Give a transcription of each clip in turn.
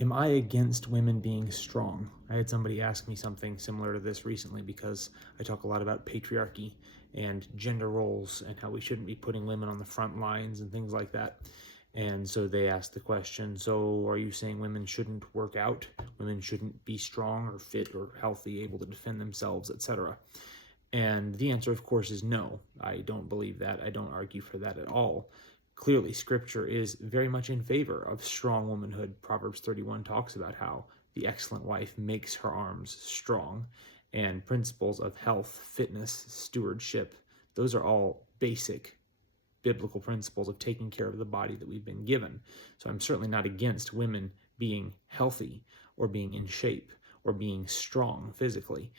Am I against women being strong? I had somebody ask me something similar to this recently because I talk a lot about patriarchy and gender roles and how we shouldn't be putting women on the front lines and things like that. And so they asked the question, so are you saying women shouldn't work out? Women shouldn't be strong or fit or healthy, able to defend themselves, etc.? And the answer, of course, is no. I don't believe that. I don't argue for that at all. Clearly, scripture is very much in favor of strong womanhood. Proverbs 31 talks about how the excellent wife makes her arms strong, and principles of health, fitness, stewardship, those are all basic biblical principles of taking care of the body that we've been given. So I'm certainly not against women being healthy or being in shape or being strong physically.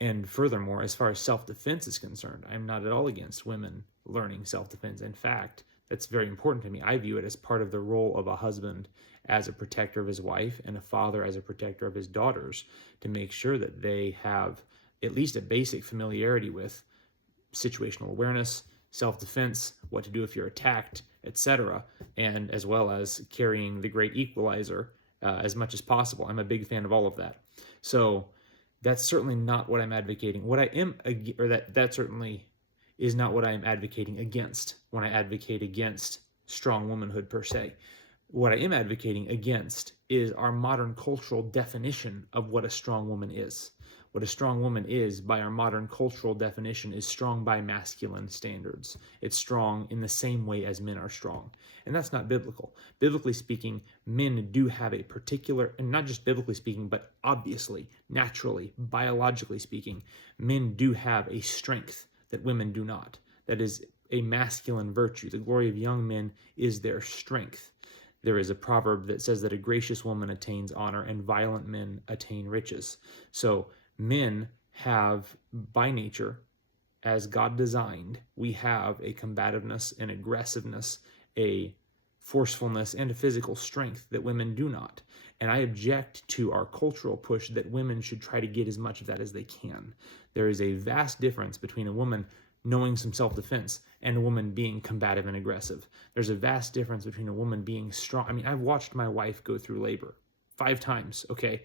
And furthermore, as far as self-defense is concerned, I'm not at all against women learning self-defense. In fact, that's very important to me. I view it as part of the role of a husband as a protector of his wife and a father as a protector of his daughters, to make sure that they have at least a basic familiarity with situational awareness, self-defense, what to do if you're attacked, etc., and as well as carrying the great equalizer as much as possible. I'm a big fan of all of that. So that's certainly not what I'm advocating. What I am, or that certainly is not what I am advocating against when I advocate against strong womanhood per se. What I am advocating against is our modern cultural definition of what a strong woman is. What a strong woman is, by our modern cultural definition, is strong by masculine standards. It's strong in the same way as men are strong. And that's not biblical. Biblically speaking, men do have a particular, and not just biblically speaking, but obviously, naturally, biologically speaking, men do have a strength that women do not. That is a masculine virtue. The glory of young men is their strength. There is a proverb that says that a gracious woman attains honor and violent men attain riches. So men have, by nature, as God designed, we have a combativeness, an aggressiveness, a forcefulness, and a physical strength that women do not. And I object to our cultural push that women should try to get as much of that as they can. There is a vast difference between a woman knowing some self-defense and a woman being combative and aggressive. There's a vast difference between a woman being strong. I mean, I've watched my wife go through labor 5 times, okay?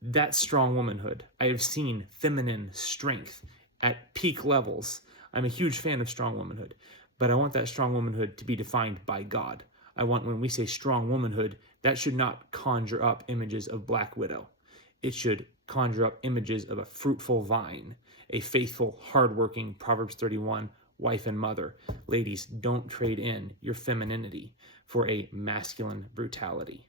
That's strong womanhood. I have seen feminine strength at peak levels. I'm a huge fan of strong womanhood, but I want that strong womanhood to be defined by God. I want, when we say strong womanhood, that should not conjure up images of Black Widow. It should conjure up images of a fruitful vine, a faithful, hardworking, Proverbs 31 wife and mother. Ladies, don't trade in your femininity for a masculine brutality.